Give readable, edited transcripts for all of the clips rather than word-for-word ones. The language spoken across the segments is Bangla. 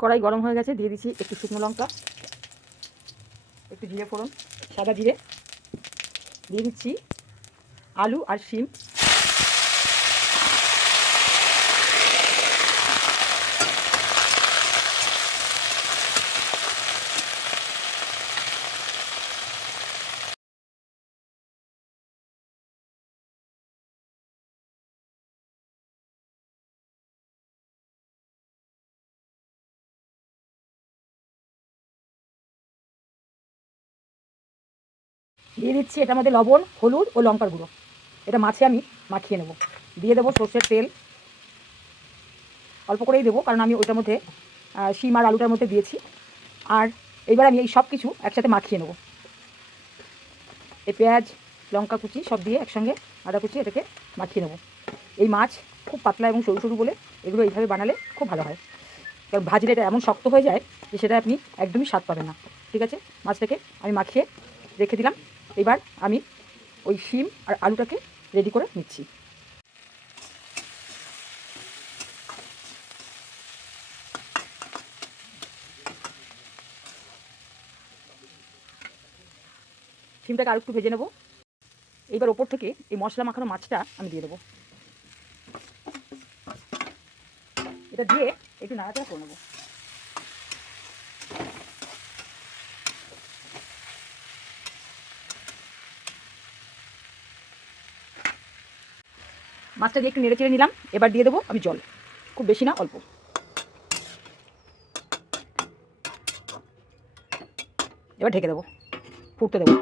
কড়াই গরম হয়ে গেছে, দিয়ে দিচ্ছি একটু শুকনো লঙ্কা, একটু জিরে ফোড়ন, সাদা জিরে, দিয়ে দিচ্ছি আলু আর শিম, দিয়ে দিচ্ছি এটার মধ্যে লবণ, হলুদ ও লঙ্কার গুঁড়ো। এটা মাছে আমি মাখিয়ে নেব। দিয়ে দেবো সর্ষের তেল, অল্প করেই দেবো কারণ আমি ওইটার মধ্যে শিম আর আলুটার মধ্যে দিয়েছি। আর এইবার আমি এই সব কিছু একসাথে মাখিয়ে নেব। এই পেঁয়াজ, লঙ্কা কুচি সব দিয়ে একসঙ্গে, আদা কুচি, এটাকে মাখিয়ে নেব। এই মাছ খুব পাতলা এবং সরু সরু বলে এগুলো এইভাবে বানালে খুব ভালো হয়। কারণ ভাজলে এটা এমন শক্ত হয়ে যায় যে সেটা আপনি একদমই স্বাদ পাবেন না। ঠিক আছে, মাছটাকে আমি মাখিয়ে রেখে দিলাম। এবার আমি ওই শিম আর আলুটাকে রেডি করে নিচ্ছি। শিমটাকে আর একটু ভেজে নেব। এইবার ওপর থেকে এই মশলা মাখানো মাছটা আমি দিয়ে দেবো। এটা দিয়ে একটু নাড়াচাড়া করে নেবো। মাছটা দিয়ে একটু নেড়ে চেড়ে নিলাম। এবার দিয়ে দেবো আমি জল, খুব বেশি না, অল্প। এবার ঢেকে দেবো, ফুটতে দেবো।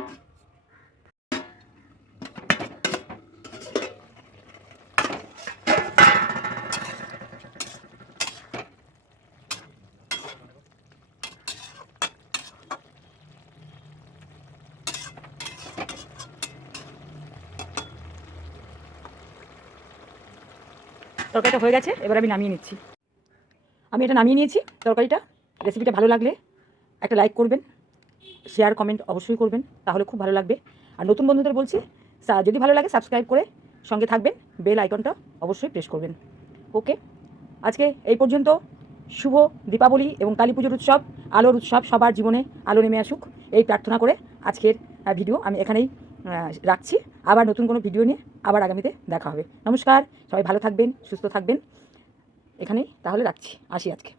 তরকারিটা হয়ে গেছে, এবার আমি নামিয়ে নিচ্ছি। আমি এটা নামিয়ে নিয়েছি তরকারিটা। রেসিপিটা ভালো লাগলে একটা লাইক করবেন, শেয়ার কমেন্ট অবশ্যই করবেন, তাহলে খুব ভালো লাগবে। আর নতুন বন্ধুদের বলছি, যদি ভালো লাগে সাবস্ক্রাইব করে সঙ্গে থাকবেন, বেল আইকনটা অবশ্যই প্রেস করবেন। ওকে, আজকে এই পর্যন্ত। শুভ দীপাবলি এবং কালী পুজোর উৎসব, আলোর উৎসব, সবার জীবনে আলো নেমে আসুক এই প্রার্থনা করে আজকের ভিডিও আমি এখানেই রাখছি। আবার নতুন কোনো ভিডিও নিয়ে আবার আগামীতে দেখা হবে। নমস্কার, সবাই ভালো থাকবেন, সুস্থ থাকবেন। এখানেই তাহলে রাখছি, আসি আজকে।